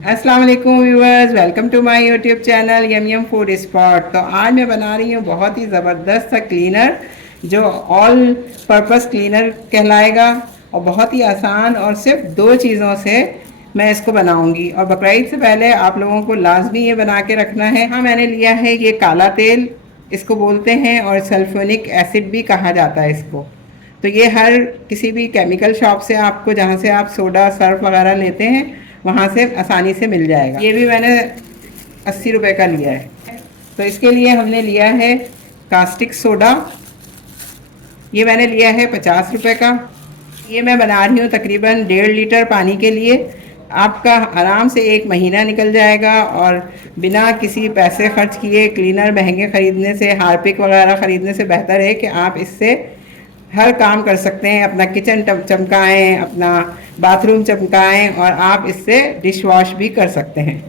अस्सलाम वालेकुम viewers, welcome to my YouTube channel yum yum food spot. तो आज मैं बना रही हूँ बहुत ही ज़बरदस्त सा क्लीनर जो ऑल पर्पस क्लीनर कहलाएगा और बहुत ही आसान और सिर्फ दो चीज़ों से मैं इसको बनाऊंगी। और बकरीद से पहले आप लोगों को लाजमी ये बना के रखना है। हाँ, मैंने लिया है ये काला तेल, इसको बोलते हैं, और सल्फोनिक एसिड भी कहा जाता है इसको। तो ये हर किसी भी केमिकल शॉप से आपको, जहाँ से आप सोडा सर्फ वगैरह लेते हैं, वहाँ से आसानी से मिल जाएगा। ये भी मैंने 80 रुपए का लिया है। तो इसके लिए हमने लिया है कास्टिक सोडा, ये मैंने लिया है 50 रुपए का। ये मैं बना रही हूँ तकरीबन 1.5 लीटर पानी के लिए। आपका आराम से 1 महीना निकल जाएगा और बिना किसी पैसे खर्च किए क्लीनर महंगे ख़रीदने से, हार्पिक वगैरह ख़रीदने से बेहतर है कि आप इससे हर काम कर सकते हैं। अपना किचन चमकाएं, अपना बाथरूम चमकाएं, और आप इससे डिश वॉश भी कर सकते हैं।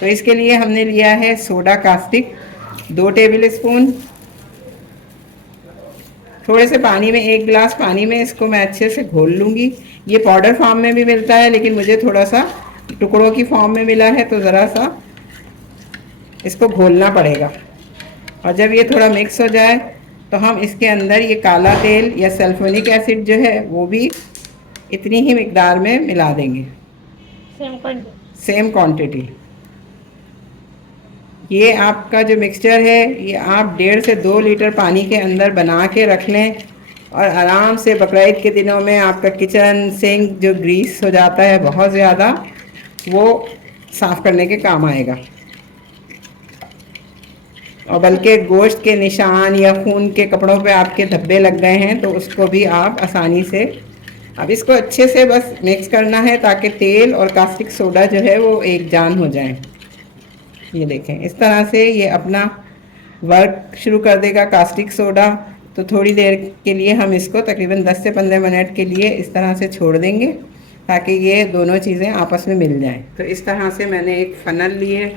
तो इसके लिए हमने लिया है सोडा कास्टिक 2 टेबल स्पून। थोड़े से पानी में, 1 गिलास पानी में इसको मैं अच्छे से घोल लूँगी। ये पाउडर फॉर्म में भी मिलता है, लेकिन मुझे थोड़ा सा टुकड़ों की फॉर्म में मिला है, तो ज़रा सा इसको घोलना पड़ेगा। और जब ये थोड़ा मिक्स हो जाए तो हम इसके अंदर ये काला तेल या सल्फोनिक एसिड जो है वो भी इतनी ही मिकदार में मिला देंगे, सेम क्वांटिटी। ये आपका जो मिक्सचर है ये आप 1.5 से 2 लीटर पानी के अंदर बना के रख लें, और आराम से बकरीद के दिनों में आपका किचन सिंक जो ग्रीस हो जाता है बहुत ज़्यादा, वो साफ़ करने के काम आएगा। और बल्कि गोश्त के निशान या खून के कपड़ों पे आपके धब्बे लग गए हैं तो उसको भी आप आसानी से, अब इसको अच्छे से बस मिक्स करना है ताकि तेल और कास्टिक सोडा जो है वो एक जान हो जाए। ये देखें, इस तरह से ये अपना वर्क शुरू कर देगा कास्टिक सोडा। तो थोड़ी देर के लिए हम इसको तकरीबन 10 से 15 मिनट के लिए इस तरह से छोड़ देंगे ताकि ये दोनों चीज़ें आपस में मिल जाएं। तो इस तरह से मैंने एक फनल लिए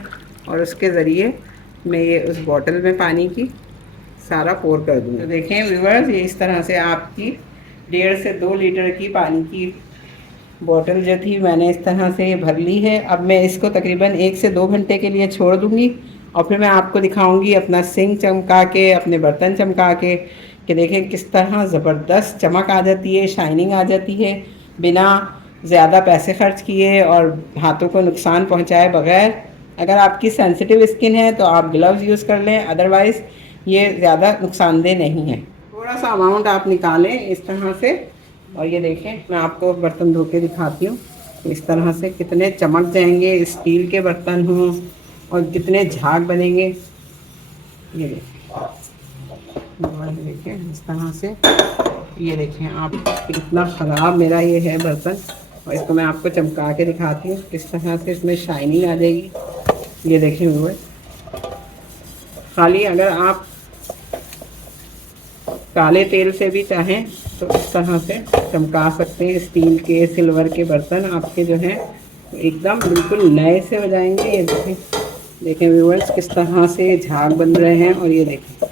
और उसके ज़रिए मैं ये उस बॉटल में पानी की सारा पोर कर दूँगी। तो देखें व्यूअर्स, ये इस तरह से आपकी 1.5 से 2 लीटर की पानी की बॉटल जो थी मैंने इस तरह से भर ली है। अब मैं इसको तकरीबन 1 से 2 घंटे के लिए छोड़ दूँगी और फिर मैं आपको दिखाऊंगी अपना सिंक चमका के, अपने बर्तन चमका के, कि देखें किस तरह ज़बरदस्त चमक आ जाती है, शाइनिंग आ जाती है, बिना ज़्यादा पैसे खर्च किए और हाथों को नुकसान पहुँचाए बग़ैर। अगर आपकी सेंसिटिव स्किन है तो आप ग्लव्स यूज़ कर लें, अदरवाइज़ ये ज़्यादा नुकसानदेह नहीं है। थोड़ा सा अमाउंट आप निकालें इस तरह से, और ये देखें मैं आपको बर्तन धो के दिखाती हूँ। इस तरह से कितने चमक जाएंगे, स्टील के बर्तन हों, और कितने झाग बनेंगे। ये देखें इस तरह से। ये देखें आप, कितना ख़राब मेरा ये है बर्तन, और इसको मैं आपको चमका के दिखाती हूँ किस तरह से इसमें शाइनिंग आ जाएगी। ये देखें वो, खाली अगर आप काले तेल से भी चाहें तो इस तरह से चमका सकते हैं। स्टील के, सिल्वर के बर्तन आपके जो हैं एकदम बिल्कुल नए से हो जाएंगे। ये देखें व्यूअर्स किस तरह से झाग बन रहे हैं, और ये देखें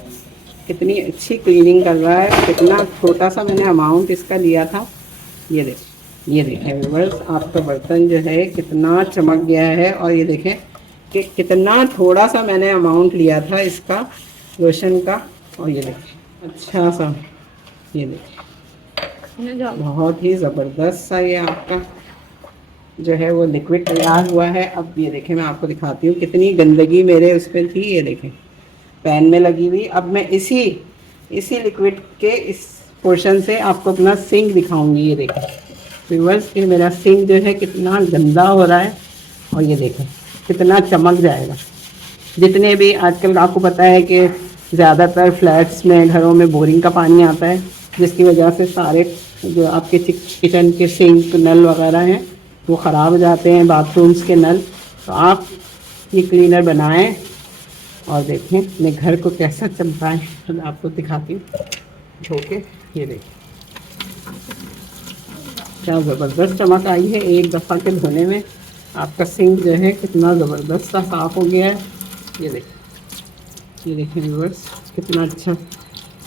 कितनी अच्छी क्लीनिंग कर रहा है। कितना छोटा सा मैंने अमाउंट इसका लिया था। ये देखें व्यूअर्स, आपका बर्तन जो है कितना चमक गया है। और ये देखें कि कितना थोड़ा सा मैंने अमाउंट लिया था इसका लोशन का, और ये देखें अच्छा सा, ये देखें बहुत ही ज़बरदस्त सा ये आपका जो है वो लिक्विड तैयार हुआ है। अब ये देखें मैं आपको दिखाती हूँ कितनी गंदगी मेरे उस पर थी, ये देखें पैन में लगी हुई। अब मैं इसी लिक्विड के इस पोर्शन से आपको अपना सिंक दिखाऊंगी। ये देखें व्यूअर्स कि मेरा सिंक जो है कितना गंदा हो रहा है, और ये देखें कितना चमक जाएगा। जितने भी आजकल आपको पता है कि ज़्यादातर फ्लैट्स में, घरों में बोरिंग का पानी आता है, जिसकी वजह से सारे जो आपके किचन के सिंक नल वगैरह हैं वो ख़राब हो जाते हैं, बाथरूम्स के नल। तो आप ये क्लीनर बनाएं और देखें अपने घर को कैसा चमकाएं। तो आपको दिखाती हूँ धो के। ये देखें क्या ज़बरदस्त चमक आई है एक दफ़ा के धोने में। आपका सिंक जो है कितना ज़बरदस्त सा साफ़ हो गया है। ये देखें व्यूअर्स कितना अच्छा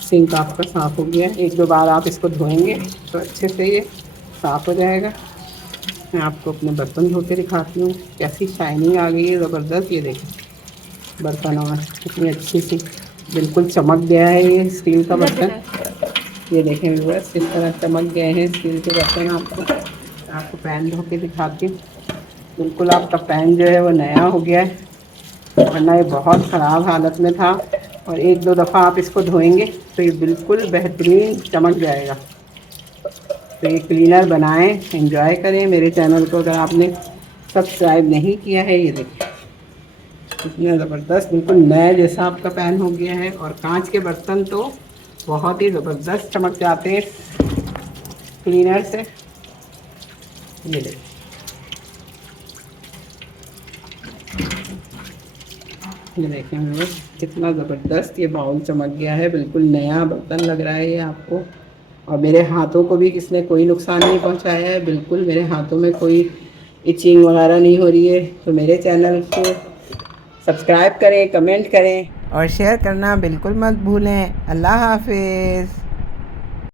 सिंक आपका साफ़ हो गया है। 1-2 बार आप इसको धोएंगे तो अच्छे से ये साफ़ हो जाएगा। मैं आपको अपने बर्तन धो के दिखाती हूँ कैसी शाइनिंग आ गई है ज़बरदस्त। ये देखिए बर्तनों में कितनी अच्छी सी बिल्कुल चमक गया है ये स्टील का बर्तन। ये देखें व्यूअर्स किस तरह चमक गए हैं स्टील के बर्तन। आपको पैन धो के दिखाती हूँ। बिल्कुल आपका पैन जो है वो नया हो गया है, वरना ये बहुत ख़राब हालत में था। और एक दो दफ़ा आप इसको धोएंगे तो ये बिल्कुल बेहतरीन चमक जाएगा। तो ये क्लीनर बनाएं, एंजॉय करें। मेरे चैनल को अगर आपने सब्सक्राइब नहीं किया है, ये देखिए कितना ज़बरदस्त बिल्कुल नया जैसा आपका पैन हो गया है। और कांच के बर्तन तो बहुत ही ज़बरदस्त चमक जाते हैं क्लीनर से। ये देखिए ये देखें व्यूअर्स कितना ज़बरदस्त ये बाउल चमक गया है। बिल्कुल नया बर्तन लग रहा है ये आपको। और मेरे हाथों को भी इसने कोई नुकसान नहीं पहुंचाया है। बिल्कुल मेरे हाथों में कोई इचिंग वगैरह नहीं हो रही है। तो मेरे चैनल को सब्सक्राइब करें, कमेंट करें और शेयर करना बिल्कुल मत भूलें। अल्लाह हाफिज़।